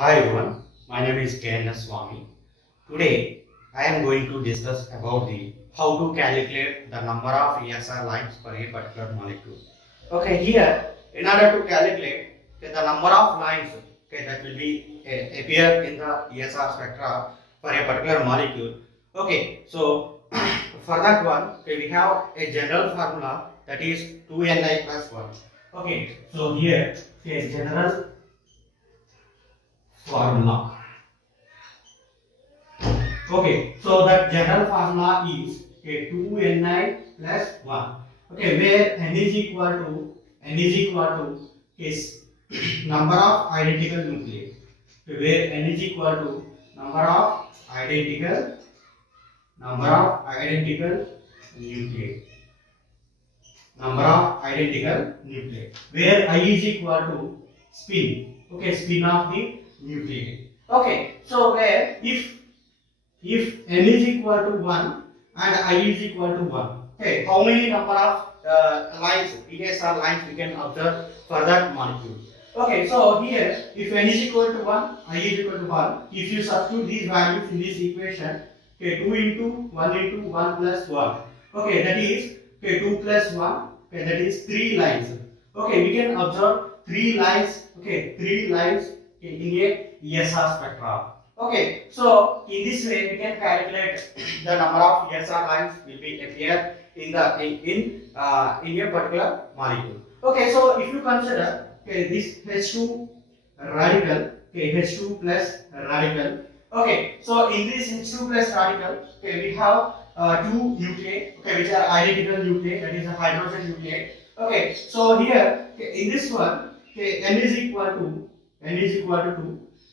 Hi everyone, my name is KNS Swami. Today I am going to discuss about the how to calculate the number of ESR lines for a particular molecule. Okay, here in order to calculate the number of lines that will be appear in the ESR spectra for a particular molecule. Okay, so for that one we have a general formula that is 2Ni plus 1. Okay, so here a general formula. Okay, so that general formula is okay, 2Ni plus 1. Okay, where n is equal to is number of identical nuclei. Okay, where n is equal to number of identical identical nuclei. Number of identical nuclei. Where I is equal to spin. Okay, spin of the nuclei. Okay, so where if n is equal to 1 and I is equal to 1, okay, how many number of lines, ESR lines we can observe for that molecule? Okay, so here if n is equal to 1, I is equal to 1, if you substitute these values in this equation, okay, 2 into 1 plus 1, okay, that is okay, 2 plus 1, okay, that is 3 lines. Okay, we can observe 3 lines, okay, 3 lines in a ESR spectra. Okay, so in this way we can calculate the number of ESR lines will be appear in a particular molecule. Okay, so if you consider okay, this H2 radical, okay, H2 plus radical. Okay, so in this H2 plus radical, okay, we have two nuclei, okay, which are identical nuclei, that is a hydrogen nuclei. Okay, so here okay, in this one, okay, n is equal to 2,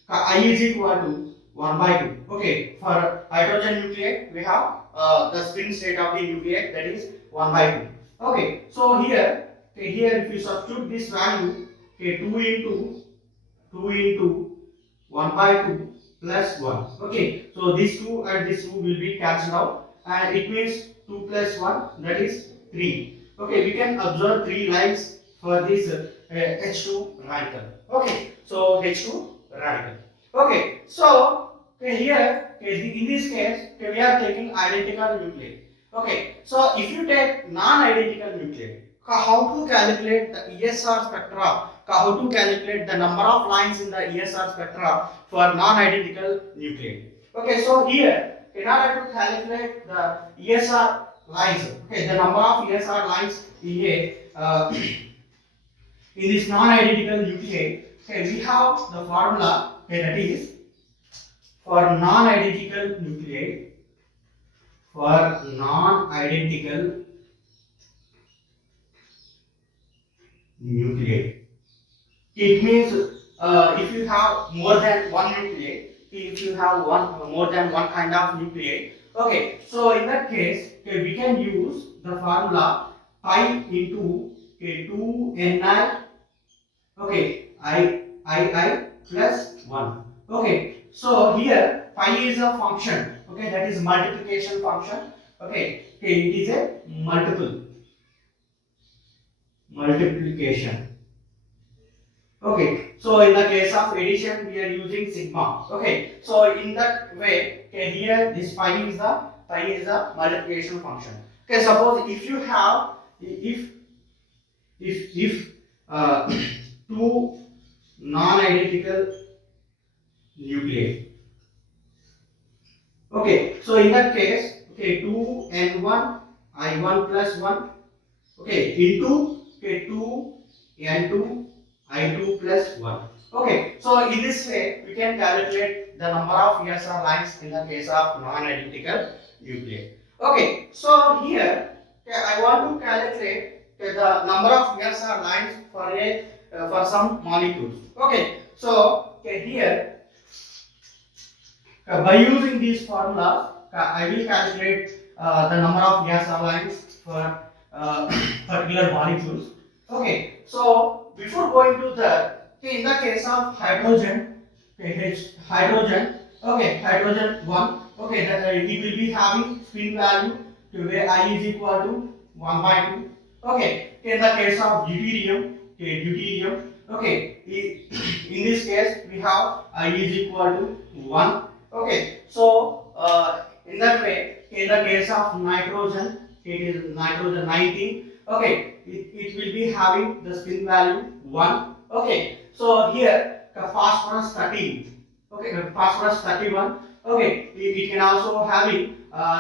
I is equal to 1 by 2. Okay, for hydrogen nuclei, we have the spin state of the nuclei, that is 1 by 2. Okay, so here, okay, here if you substitute this value, okay, 2 into 1 by 2 plus 1. Okay, so this 2 and this 2 will be cancelled out, and it means 2 plus 1, that is 3. Okay, we can observe 3 lines for this H2 radical. Okay, so H2 radical. Okay, so okay, here okay, in this case okay, we are taking identical nuclei. Okay, so if you take non-identical nuclei, how to calculate the ESR spectra? How to calculate the number of lines in the ESR spectra for non-identical nuclei? Okay, so here in order to calculate the ESR lines, okay, the number of ESR lines in a in this non-identical nuclei, okay, we have the formula okay, that is for non-identical nuclei, for non-identical nuclei. It means if you have more than one nuclei, if you have more than one kind of nuclei, okay. So in that case, okay, we can use the formula pi into okay, 2Ni okay I plus 1. Okay, so here pi is a function, okay, that is multiplication function. Okay, it is a multiplication. Okay, so in the case of addition we are using sigma. Okay, so in that way, okay, here this pi is the multiplication function. Okay, suppose if you have if two non-identical nuclei. Okay, so in that case, okay, 2 and 1 I1 plus 1, okay, into okay, 2 and 2 I2 plus 1. Okay, so in this way we can calculate the number of ESR lines in the case of non-identical nuclei. Okay, so here okay, I want to calculate okay, the number of ESR lines for a for some molecules. Okay, so okay, here by using these formulas, I will calculate the number of ESR lines for particular molecules. Okay, so before going to that, okay, in the case of hydrogen, okay, hydrogen 1, okay, that it will be having spin value to where I is equal to 1 by 2. Okay, in the case of deuterium, okay, in this case we have I is equal to 1. Okay, so in that way, in the case of nitrogen, it is nitrogen 19. Okay, it will be having the spin value 1. Okay, so here phosphorus 13. Okay, phosphorus 31. Okay, it can also having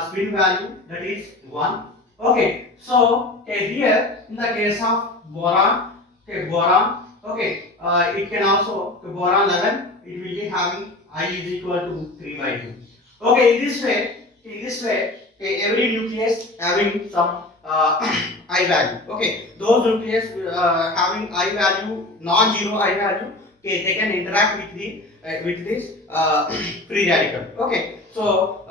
spin value that is 1. Okay, so okay, here in the case of boron, okay, boron, okay, it can also boron 11. It will be having I is equal to 3 by 2. Okay, in this way, okay, every nucleus having some I value. Okay, those nucleus having I value, non-zero I value, okay, they can interact with this free radical. Okay, so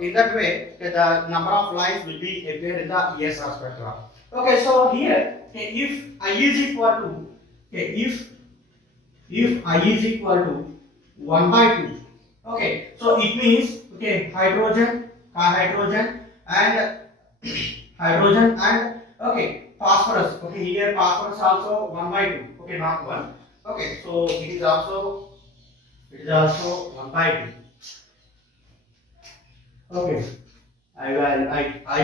in that way, okay, the number of lines will be appeared in the ESR spectra. Okay, so here, okay, if I is equal to, okay, if I is equal to 1 by 2, okay, so it means, okay, hydrogen and hydrogen and, okay, phosphorus. Okay, here phosphorus also 1 by 2. Okay, not 1. Okay, so it is also 1 by 2. Okay, I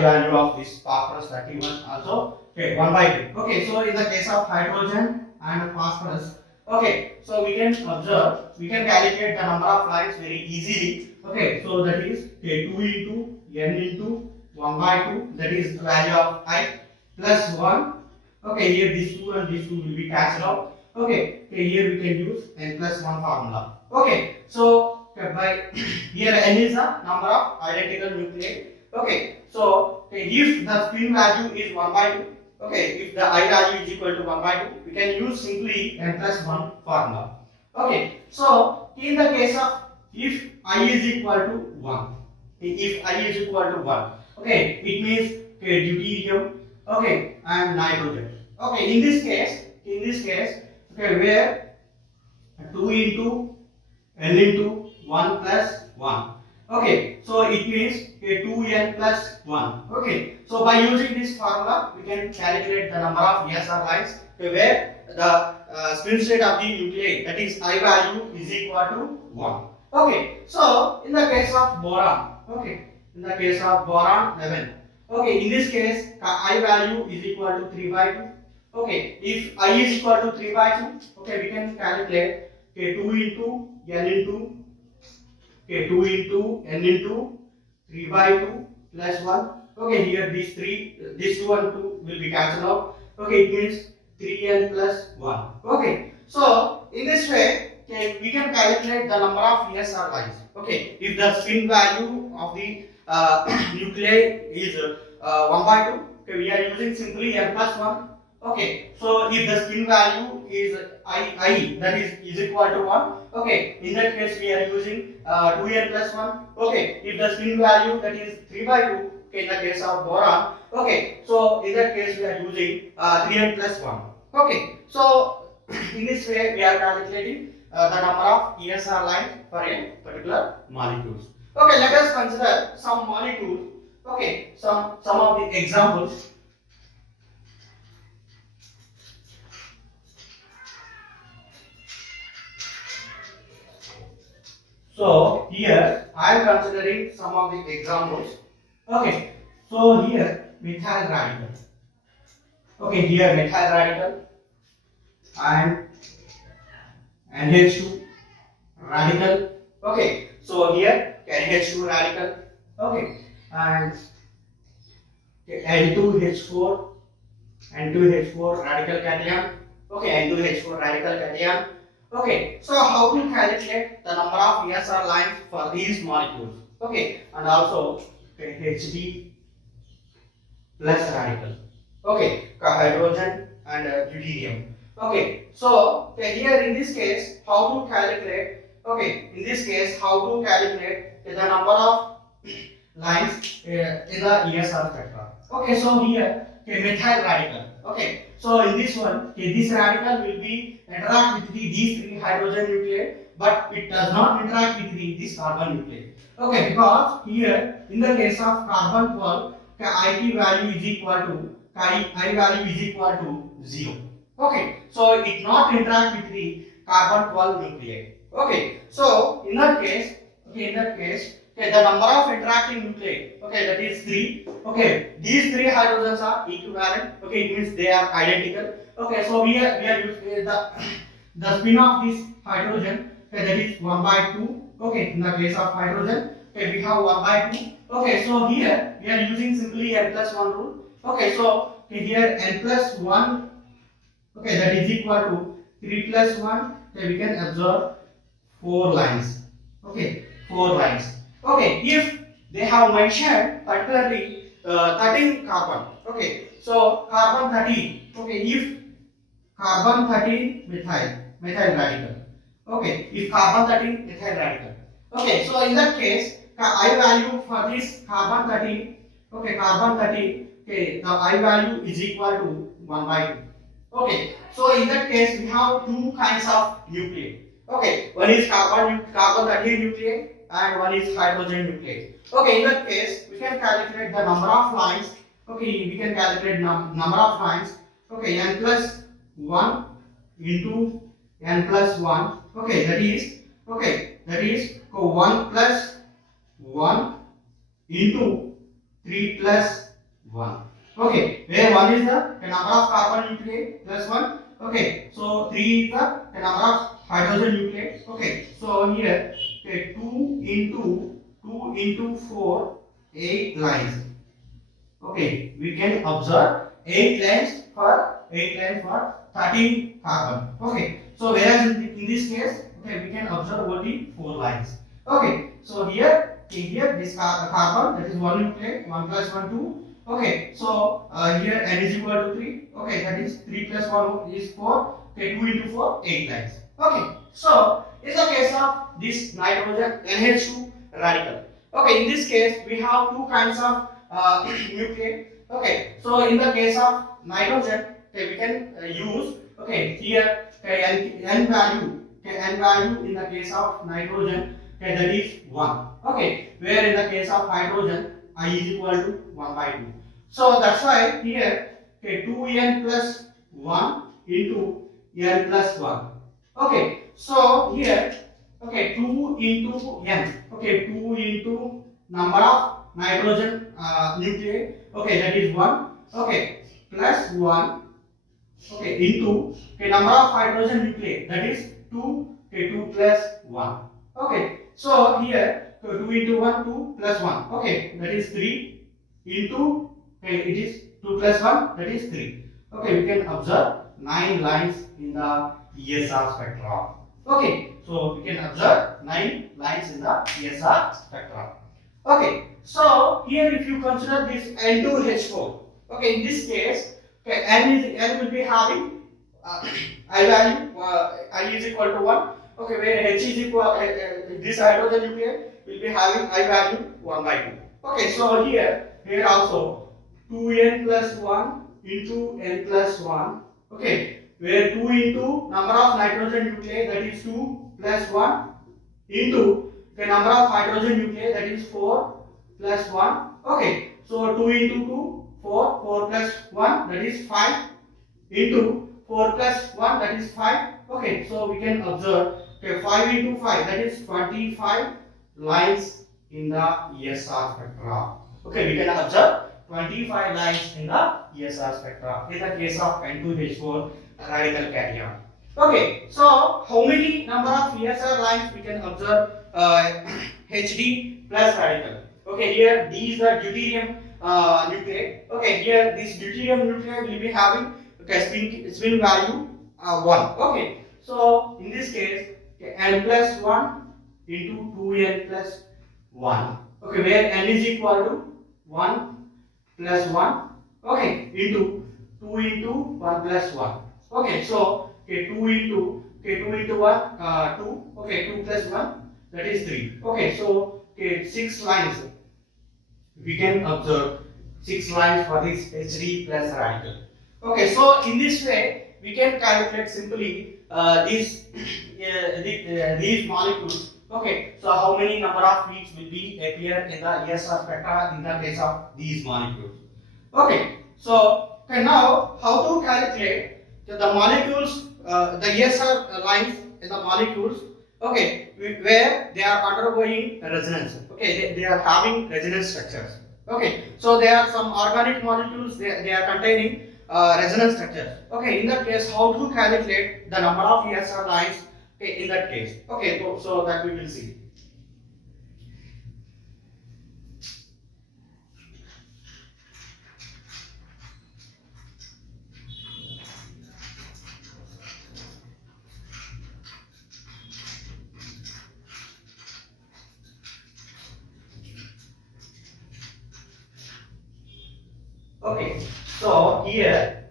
value of this phosphorus 31 also, okay, 1 by 2. Okay, so in the case of hydrogen and phosphorus, okay, so we can observe, we can calculate the number of lines very easily. Okay, so that is, okay, 2 into n into 1 by 2, that is the value of I, plus 1. Okay, here these 2 and these 2 will be cancelled out. Okay, okay, here we can use n plus 1 formula. Okay, so okay, by here n is the number of identical nuclei. Okay, so okay, if the spin value is 1 by 2, okay, if the I value is equal to 1 by 2, we can use simply n plus 1 formula. Okay, so in the case of if I is equal to 1, if I is equal to 1, okay, it means, okay, deuterium, okay, and nitrogen. Okay, in this case, okay, where 2 into n into 1 plus 1. Okay, so it means, okay, 2n plus 1. Okay, so by using this formula, we can calculate the number of ESR lines, okay, where the spin state of the nuclei, that is I value, is equal to 1. Okay, so in the case of boron, okay, in the case of boron 11, okay, in this case I value is equal to 3 by 2. Okay, if I is equal to 3 by 2, okay, we can calculate, okay, 2 into n into, okay, 2 into n into 3 by 2 plus 1. Okay, here these 2 and 2 will be cancelled out. Okay, it means 3n plus 1. Okay, so in this way, okay, we can calculate the number of ESR lines. Okay, if the spin value of the nuclei is 1 by 2, okay, we are using simply n plus 1. Okay, so if the spin value is I that is equal to 1, okay, in that case we are using 2n plus 1. Okay, if the spin value that is 3 by 2, okay, in the case of boron, okay, so in that case we are using 3n plus 1. Okay, so in this way we are calculating the number of ESR lines for a particular molecules. Okay, let us consider some molecules. Okay, some of the examples. So here I am considering some of the examples. Okay, so here methyl radical. Okay, here methyl radical and NH2 radical. Okay, so here NH2 radical. Okay, and N2H4 radical cation. Okay, N2H4 radical cation. Okay, so how to calculate the number of ESR lines for these molecules? Okay, and also, okay, Hd plus radical. Okay, hydrogen and deuterium. Okay, so okay, here in this case, how to calculate? Okay, in this case, how to calculate the number of lines in the ESR spectra? Okay, so here, okay, methyl radical. Okay, so in this one, okay, this radical will be interact with these 3 hydrogen nuclei, but it does not interact with this carbon nuclei. Okay, because here in the case of carbon 12, IP value is equal to I value is equal to 0. Okay, so it not interact with the carbon 12 nuclei. Okay, so in that case, okay, the number of interacting nuclei, okay, that is 3. Okay, these 3 hydrogens are equivalent. Okay, it means they are identical. Okay, so we are using the spin of this hydrogen, okay, that is 1 by 2. Okay, in the case of hydrogen, okay, we have 1 by 2. Okay, so here we are using simply n plus 1 rule. Okay, so okay, here n plus 1, okay, that is equal to 3 plus 1. Okay, we can observe 4 lines. Okay, 4 lines. Okay, if they have mentioned particularly 13 carbon. Okay, so carbon 13. Okay, if carbon 13 methyl radical. Okay, if carbon 13 methyl radical. Okay, so in that case, the I value for this carbon 13. Okay, carbon 13. Okay, the I value is equal to 1 by 2. Okay, so in that case we have two kinds of nuclei. Okay, one is carbon 13 nuclei and one is hydrogen nuclei. Okay, in that case we can calculate the number of lines. Okay, we can calculate number of lines. Okay, n plus 1 into n plus 1. Okay, that is 1 plus 1 into 3 plus 1. Okay, where 1 is the number of carbon nuclei plus 1. Okay, so 3 is the number of hydrogen nuclei. Okay, so here, okay, 2 into 4, 8 lines. Okay, we can observe 8 lines for 13 carbon. Okay, so whereas in this case, okay, we can observe only 4 lines. Okay, so here this carbon, that is 1 nuclei, 1 plus 1 2. Okay, so here n is equal to 3. Okay, that is 3 plus 1 is 4. Okay, 2 into 4, 8 lines. Okay, so in the case of this nitrogen NH2 radical. Okay, in this case we have two kinds of nuclei. Okay, so in the case of nitrogen, okay, we can use, okay, here, okay, n value, okay, n value in the case of nitrogen, okay, that is 1. Okay, where in the case of hydrogen I is equal to 1 by 2. So that's why here, okay, 2n plus 1 into n plus 1. Okay, so here, okay, 2 into n, okay, 2 into number of nitrogen nuclei, okay, that is 1. Okay, plus 1, okay, into, okay, number of hydrogen nuclei, that is 2. Okay, 2 plus 1. Okay, so here, so 2 into 1, 2 plus 1. Okay, that is 3 into, okay, it is 2 plus 1, that is 3. Okay, we can observe 9 lines in the ESR spectra. Okay, so we can observe 9 lines in the ESR spectra. Okay, so here if you consider this N2H4, okay, in this case, okay, N will be having I value I is equal to 1. Okay, where H is equal, this hydrogen nuclei will be having I value 1 by 2. Okay, so here also 2n plus 1 into n plus 1. Okay, where 2 into number of nitrogen nuclei, that is 2 plus 1 into the number of hydrogen nuclei, that is 4 plus 1. Okay, so 2 into 2, 4, 4 plus 1, that is 5 into 4 plus 1, that is 5. Okay, so we can observe, okay, 5 into 5, that is 25 lines in the ESR spectra. Okay, we can observe 25 lines in the ESR spectra in the case of N2H4 radical cation. Okay, so how many number of ESR lines we can observe HD plus radical? Okay, here D is the deuterium nuclei. Okay, here this deuterium nuclei will be having, okay, spin value 1. Okay, so in this case, okay, n plus 1 into 2n plus 1. Okay, where n is equal to 1 plus 1. Okay, into 2 into 1 plus 1. Okay, so okay, 2 into 1 2. Okay, 2 plus 1, that is 3. Okay, so okay, 6 lines. We can observe 6 lines for this HD plus radical. Okay, so in this way we can calculate simply these molecules. Okay, so how many number of peaks will be appear in the ESR spectra in the case of these molecules. Okay, so okay, now how to calculate the molecules, the ESR lines in the molecules, okay, where they are undergoing resonance. Okay, they are having resonance structures. Okay, so there are some organic molecules, they are containing resonance structures. Okay, in that case, how to calculate the number of ESR lines? Okay, in that case. Okay, so that we will see. Okay, so here,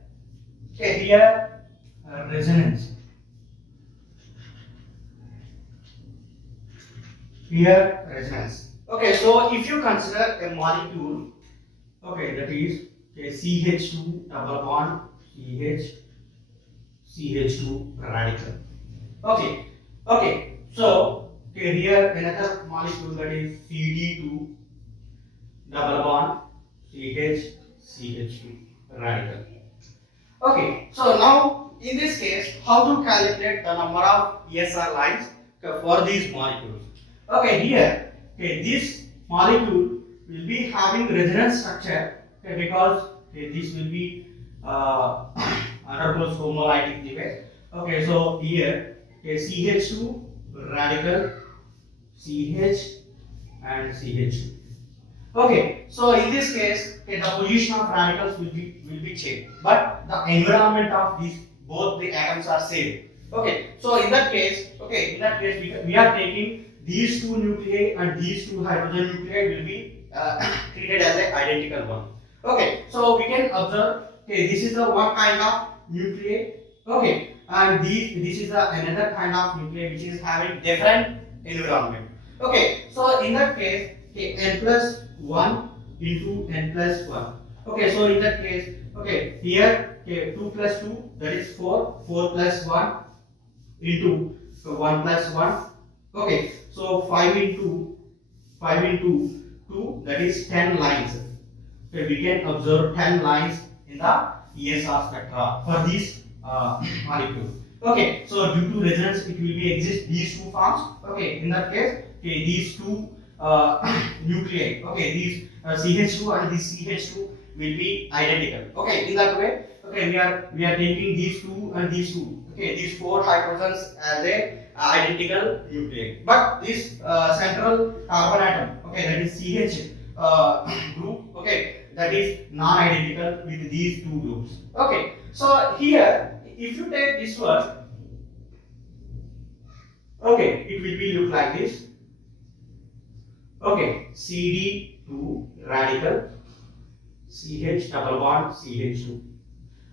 okay, here resonance. Here resonance. Okay, so if you consider a molecule, okay, that is okay, CH2 double bond CH CH2 radical. Okay, okay, so okay, here another molecule that is CD2 double bond CH CH2 radical. Okay, so now in this case, how to calculate the number of ESR lines for these molecules? Okay, here, okay, this molecule will be having resonance structure, okay, because okay, this will be undergoes homolytic cleavage. Okay, so here, okay, CH2 radical CH and CH2. Okay, so in this case, okay, the position of radicals will be changed, but the environment of these both the atoms are same. Okay, so in that case, okay, in that case we are taking these two nuclei and these two hydrogen nuclei will be treated as a identical one. Okay, so we can observe. Okay, this is the one kind of nuclei. Okay, and this is the another kind of nuclei which is having different environment. Okay, so in that case, okay, n plus 1 into n plus 1. Okay, so in that case, okay, here okay, 2 plus 2 that is 4, 4 plus 1 into 1 plus 1. Okay, so 5 into 2 that is 10 lines. Okay, we can observe 10 lines in the ESR spectra for these molecules. Okay, so due to resonance, it will be exist these two forms. Okay, in that case, okay, these two nuclei. Okay, these CH2 and this CH2 will be identical. Okay, in that way, okay, we are taking these two and these two. Okay, these four hydrogens as a identical nuclei. But this central carbon atom, okay, that is CH group, okay, that is non-identical with these two groups. Okay, so here, if you take this one, okay, it will be look like this. Okay, CD2 radical CH double bond CH2.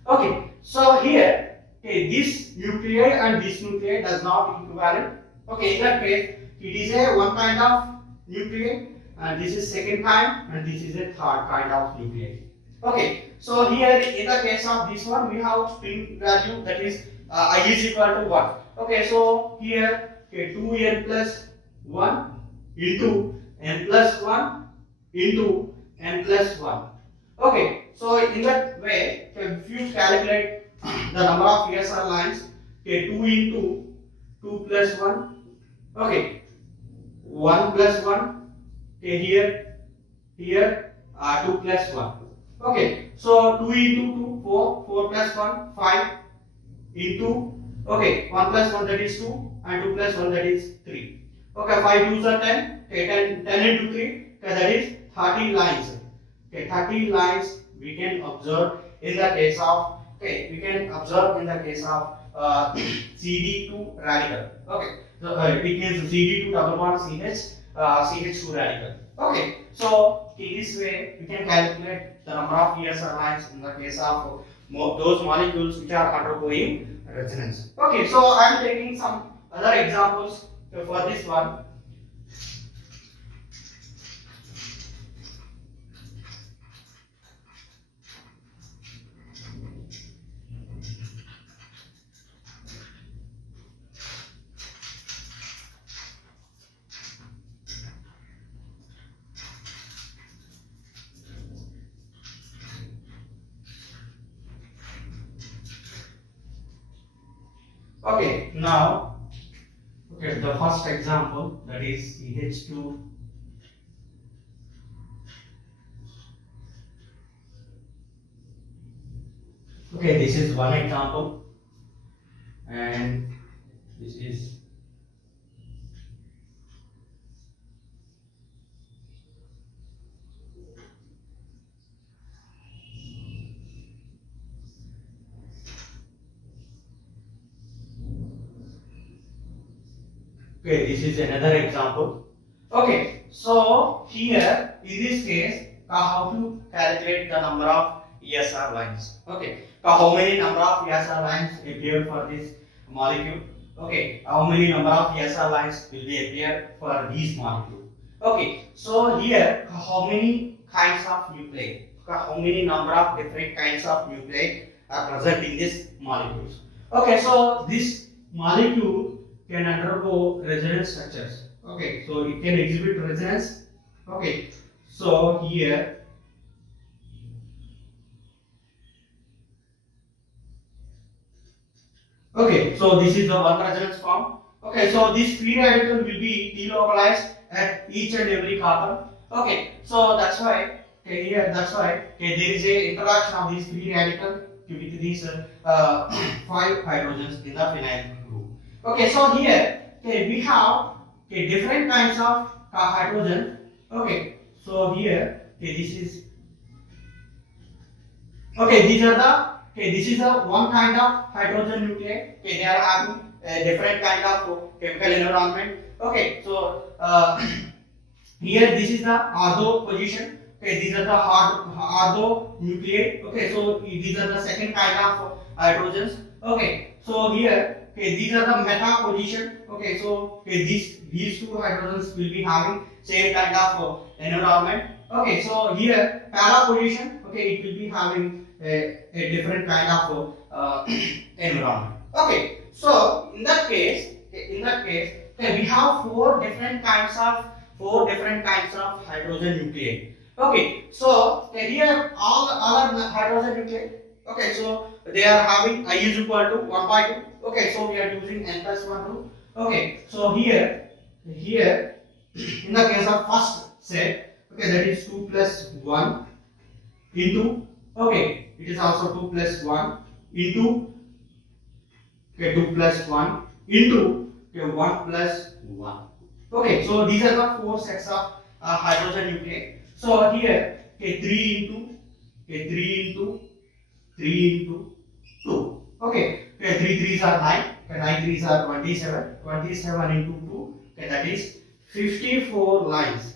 Okay, so here, okay, this nuclei and this nuclei does not equivalent. Okay, in that case, it is a one kind of nuclei, and this is second kind, and this is a third kind of nuclei. Okay, so here in the case of this one, we have spin value that is I is equal to 1. Okay, so here, okay, 2n plus 1 into n plus 1 into n plus 1. Okay, so in that way, if you calculate the number of ESR lines, okay, 2 into 2 plus 1, okay, 1 plus 1, okay, here 2 plus 1. Okay, so 2 into 2, 4, 4 plus 1, 5 into, okay, 1 plus 1 that is 2 and 2 plus 1 that is 3. Okay, 5 2s are 10, okay, 10 into 3, okay, that is 30 lines. Okay, 30 lines we can observe in the case of, okay, we can observe in the case of CD2 radical. Okay, so it means CD2 double bond CH2 radical. Okay, so in this way we can calculate the number of ESR lines in the case of those molecules which are undergoing resonance. Okay, so I am taking some other examples for this one. Okay, now Okay, the first example, that is CH2. Okay, this is one example, and this is okay, this is another example. Okay, so here in this case, how to calculate the number of ESR lines? Okay, how many number of ESR lines appear for this molecule? Okay, how many number of ESR lines will be appear for these molecule? Okay, so here how many kinds of nuclei? How many number of different kinds of nuclei are present in this molecules? Okay, so this molecule can undergo resonance structures. Okay, so it can exhibit resonance. Okay, so here, okay, so this is the one resonance form. Okay, so this free radical will be delocalized at each and every carbon. Okay, so that's why, okay, here that's why, okay, there is a interaction of this free radical with these five hydrogens in the phenyl group. Okay, so here, okay, we have, okay, different kinds of hydrogen. Okay, so here, okay, this is, okay, these are the, okay, this is a one kind of hydrogen nuclei. Okay, they are having a different kind of chemical environment. Okay, so here this is the ortho position. Okay, these are the ortho nuclei. Okay, so these are the second kind of hydrogens. Okay, so here, okay, these are the meta position. Okay, so okay, these two hydrogens will be having same kind of environment. Okay, so here para position. Okay, it will be having a different kind of environment. Okay, so in that case, okay, we have four different kinds of hydrogen nuclei. Okay, so here all are hydrogen nuclei. Okay, so they are having I is equal to 1 by 2. Okay, so we are using n plus 1 rule. Okay, so here in the case of first set, okay, that is 2 plus 1 into, okay, it is also 2 plus 1 into, okay, 2 plus 1 into, okay, 1 plus 1. Okay, so these are the four sets of hydrogen nuclei. So here, okay, 3 into, okay, 3 into 3 into 2. Okay, okay, 3 threes are 9, okay, 9 threes are 27, 27 into 2, okay, that is 54 lines.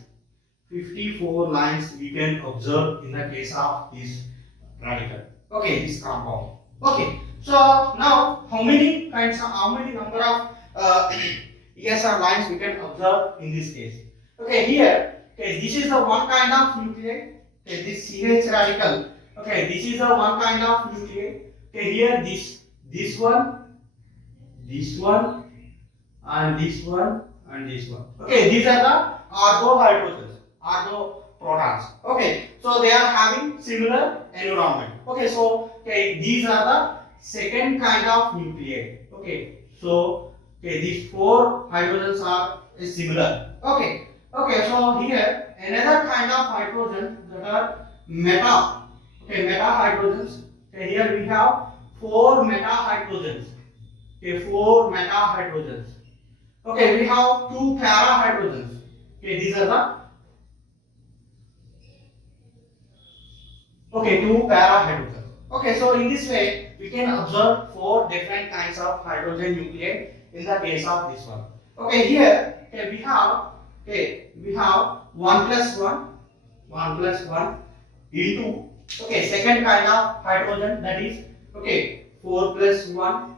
54 lines we can observe in the case of this radical. Okay, this compound. Okay, so now how many number of ESR lines we can observe in this case? Okay, here, okay, this is the one kind of nuclei. Okay, this CH radical. Okay, this is the one kind of nuclei. Okay, here this one, this one, and this one, and this one. Okay, these are the ortho hydrogens, ortho protons. Okay, so they are having similar environment. Okay, so okay, these are the second kind of nuclei. Okay, so okay, these four hydrogens are similar. Okay, okay, so here another kind of hydrogen that are meta. Okay, meta hydrogens. Okay, here we have four meta hydrogens. Okay, four meta hydrogens. Okay, we have two para hydrogens. Okay, these are the, okay, two para hydrogens. Okay, so in this way we can observe four different kinds of hydrogen nuclei in the case of this one. Okay, here, okay, we have 1 plus 1, 1 plus 1 into, okay, second kind of hydrogen, that is, okay, 4 plus 1.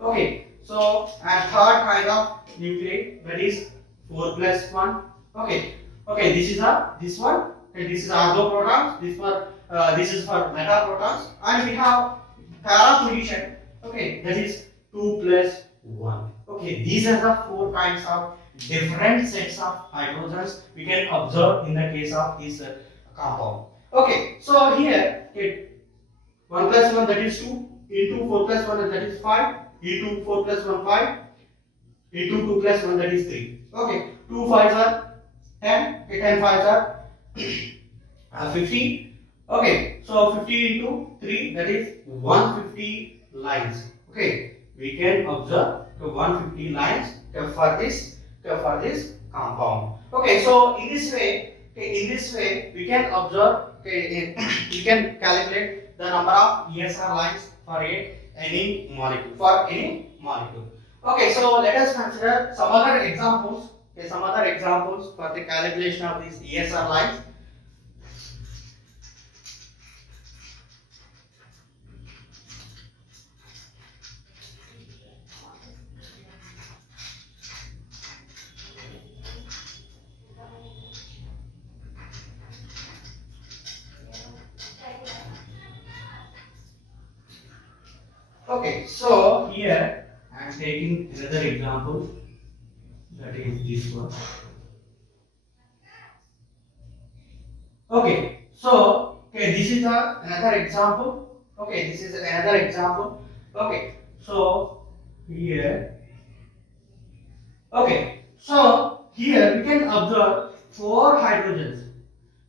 Okay, so and third kind of nuclei, that is 4 plus 1. Okay, okay, this is this one. Okay, this is ortho protons. This is for meta protons, and we have para position. Okay, that is 2 plus 1. Okay, these are the four kinds of different sets of hydrogens we can observe in the case of this compound. Okay, so here, okay, 1 plus 1, that is 2, into 4 plus 1, that is 5, into 4 plus 1, 5, into 2 plus 1, that is 3. Okay, 2 5s are 10, okay, 10 5s are 50. Okay, so 50 into 3, that is 150 lines. Okay, we can observe 150 lines for this compound. Okay, so in this way, okay, we can observe, okay, we can calculate the number of ESR lines for any molecule. Okay, so let us consider some other examples. Okay, some other examples for the calculation of these ESR lines. Okay, so here I am taking another example, that is this one. Okay, so okay, this is another example. Okay, this is another example. Okay, so here. Okay, so here we can observe 4 hydrogens.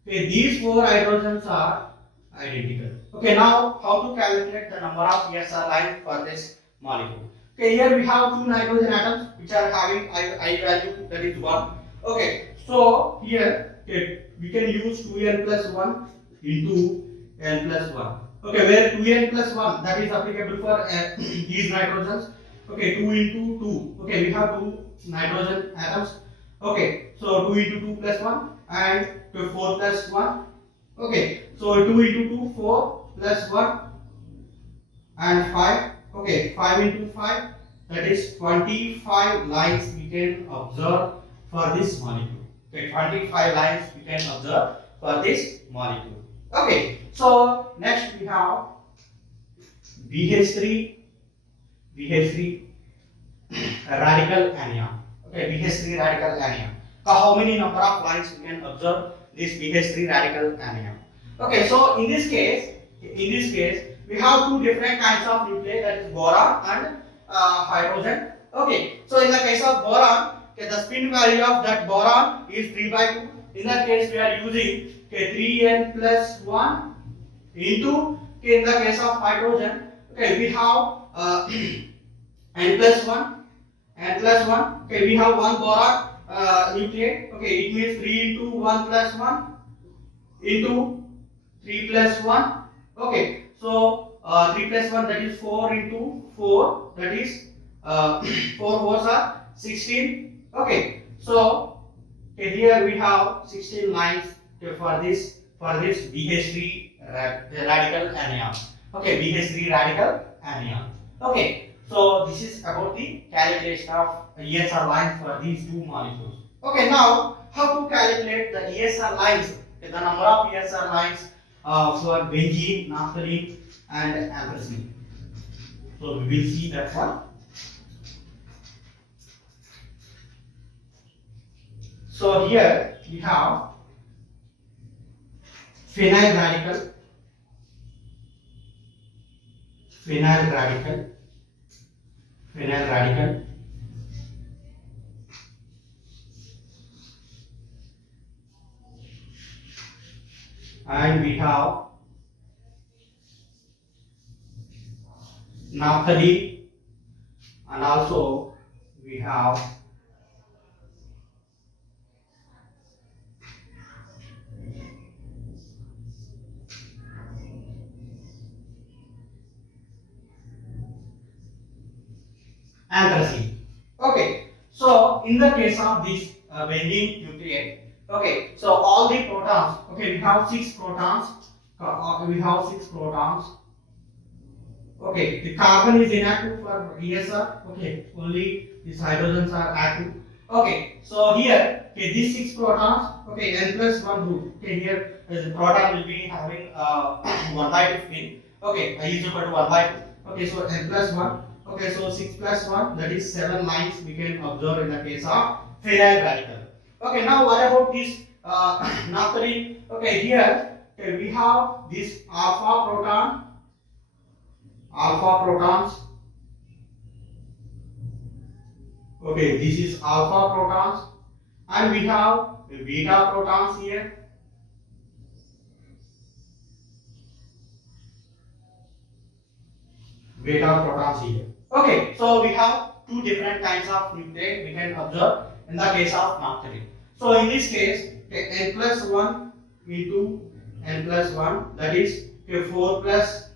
Okay, these 4 hydrogens are identical. Okay, now how to calculate the number of ESR lines for this molecule? Okay, here we have 2 nitrogen atoms which are having I value, that is 1. Okay, so here, okay, we can use 2n plus 1 into n plus 1. Okay, where 2n plus 1, that is applicable for these nitrogens. Okay, 2 into 2. Okay, we have 2 nitrogen atoms. Okay, so 2 into 2 plus 1 and 4 plus 1. Okay, so 2 into 2, 4 plus 1 and 5. Okay, 5 into 5, that is 25 lines we can observe for this molecule. Okay, 25 lines we can observe for this molecule. Okay, so next we have BH3 radical anion. Okay, BH3 radical anion. So how many number of lines we can observe this BH3 radical anion? Okay, so in this case, we have 2 different kinds of nuclei, that is boron and hydrogen. Okay, so in the case of boron, okay, the spin value of that boron is 3 by 2. In that case, we are using, okay, 3n plus 1 into, okay, in the case of hydrogen, okay, we have n plus 1. Okay, we have 1 boron nuclide. Okay, it means 3 into 1 plus 1 into 3 plus 1. Okay, so 3 plus 1, that is 4 into 4, that is 4 fours are 16. Okay, so okay, here we have 16 lines, okay, for this BH3 radical anion. Okay, BH3 radical anion. Okay, so this is about the calculation of ESR lines for these 2 molecules. Okay, now how to calculate the ESR lines, okay, the number of ESR lines for benzene, naphthalene and anthracene. So we will see that one. So here we have phenyl radical, and we have naphthalene, and also we have anthracene. Okay, so in the case of this benzene nucleate, okay, so all the protons, okay, we have 6 protons. Okay, the carbon is inactive for ESR. Okay, only these hydrogens are active. Okay, so here, okay, these 6 protons, okay, n plus 1 group. Okay, here the proton will be having 1 by 2 spin. Okay, I is equal to 1 by 2. Okay, so n plus 1. Okay, so 6 plus 1, that is 7 lines we can observe in the case of phenyl radical. Okay, now what about this naphthalene? Okay, here, okay, we have this alpha protons, Okay, this is alpha protons, and we have beta protons here. Beta protons here. Okay, so we have two different kinds of nuclei we can observe in the case of naphthalene. So in this case, n plus 1 into n plus 1, that is 4 plus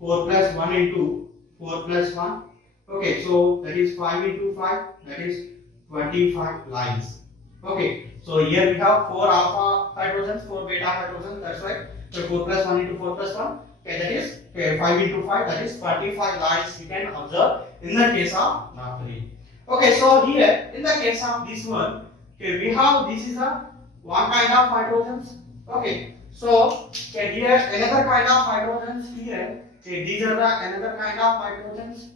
1 into 4 plus 1. Okay, so that is 5 into 5, that is 25 lines. Okay, so here we have 4 alpha hydrogens, 4 beta hydrogens, that's right. So 4 plus 1 into 4 plus 1, okay, that is 5 into 5, that is 25 lines we can observe in the case of naphthalene. Okay, so here in the case of this one, okay, we have this is a one kind of hydrogens. Okay, so okay, here another kind of hydrogens here. Okay, these are the another kind of hydrogens.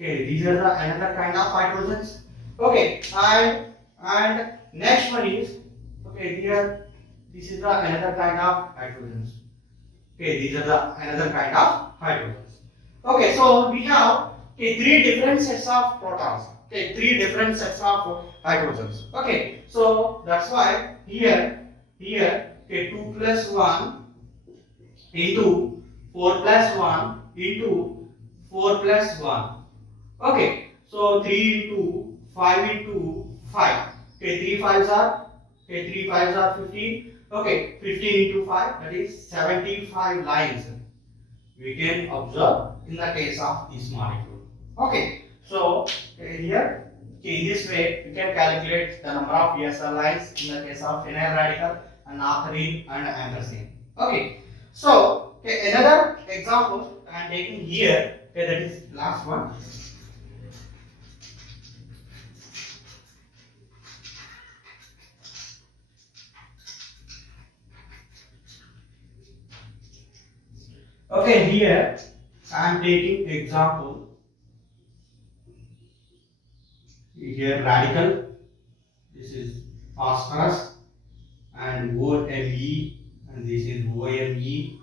Okay, these are the another kind of hydrogens. Okay, and next one is okay here. This is the another kind of hydrogens. Okay, these are the another kind of hydrogens. Okay, so we have okay, three different sets of protons. Okay, three different sets of hydrogens. Okay, so that's why here okay, 2 plus 1 into 4 plus 1 into 4 plus 1. Okay, so 3 into 5 into 5. Okay, 3 fives are okay, 3 fives are 15. Okay, 15 into 5, that is 75 lines we can observe in the case of this molecule. Okay, so here in this way we can calculate the number of ESR lines in the case of phenyl radical and naphthalene and anthracene. Okay, so another example I am taking here, okay, that is last one. Okay, here I am taking example. Here radical, this is phosphorus and OMe, and this is OMe,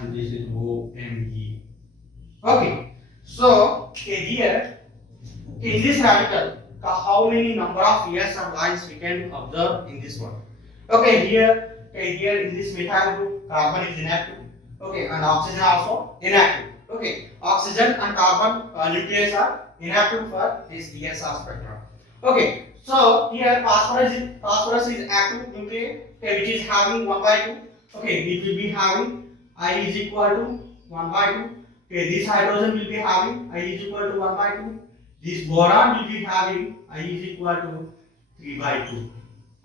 and this is OMe. Okay, so here in this radical, how many number of ESR lines we can observe in this one? Okay, here in this methyl group, carbon is inactive. Okay, and oxygen also inactive. Okay, oxygen and carbon nucleus are inactive for this ESR spectrum. Okay, so here phosphorus is active nuclei, okay, which is having 1 by 2. Okay, it will be having I is equal to 1 by 2. Okay, this hydrogen will be having I is equal to 1 by 2. This boron will be having I is equal to 3 by 2.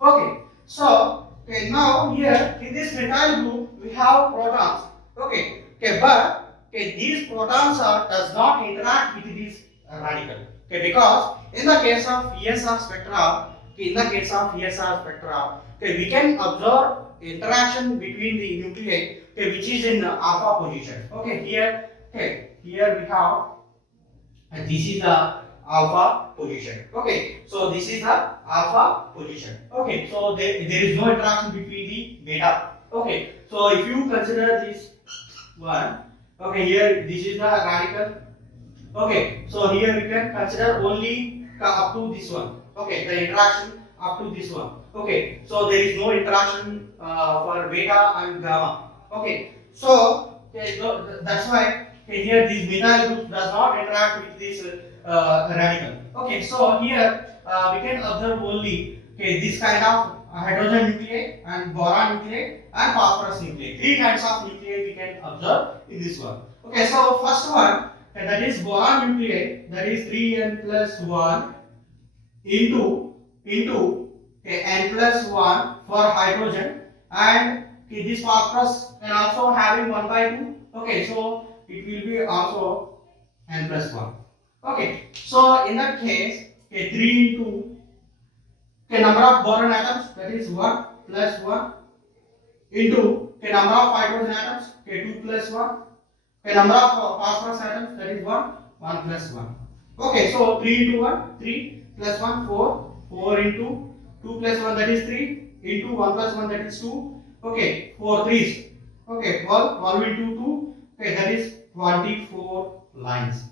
Okay, so okay, now here in this methyl group we have protons. Okay, but okay, these protons does not interact with this radical. Okay, because in the case of ESR spectra, okay, we can observe interaction between the nuclei, okay, which is in alpha position. Okay, here we have, and this is the alpha position. Okay, so this is the alpha position. Okay, so there is no interaction between the beta. Okay, so if you consider this one, okay, here this is the radical. Okay, so here we can consider only up to this one. Okay, the interaction up to this one. Okay, so there is no interaction for beta and gamma. Okay, so okay, that's why okay, here this methyl group does not interact with this radical. Okay, so here we can observe only okay, this kind of hydrogen nuclei and boron nuclei and phosphorus nuclei. Three kinds of nuclei we can observe in this one. Okay, so first one, that is boron nuclei, that is 3n plus 1 into n plus 1 for hydrogen, and this phosphorus can also having 1 by 2. Okay, so it will be also n plus 1. Okay, so in that case, 3 into number of boron atoms, that is 1 plus 1 into number of hydrogen atoms, 2 plus 1. Okay, number of phosphorus atoms, that is 1 plus 1. Okay, so 3 into 1, 3 plus 1, 4. 4 into 2 plus 1, that is 3. Into 1 plus 1, that is 2. Okay, 4 threes. Okay, 12 into 2. Okay, that is 24 lines.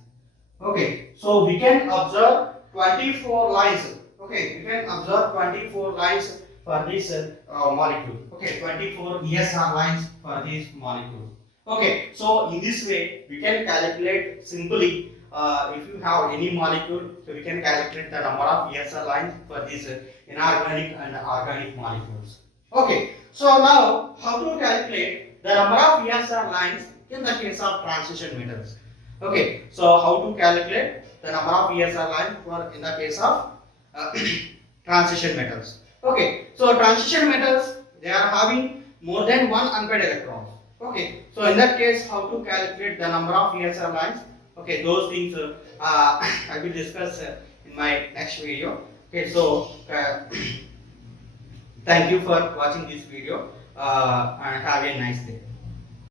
Okay, so we can observe 24 lines. Okay, we can observe 24 lines for this molecule. Okay, 24 ESR lines for this molecule. Okay, so in this way we can calculate simply. If you have any molecule, so we can calculate the number of ESR lines for these inorganic and organic molecules. Okay, so now how to calculate the number of ESR lines in the case of transition metals? Okay, so how to calculate the number of ESR lines for in the case of transition metals? Okay, so transition metals, they are having more than one unpaired electrons. Okay, so in that case, how to calculate the number of ESR lines? Okay, those things I will discuss in my next video. Okay, so thank you for watching this video and have a nice day.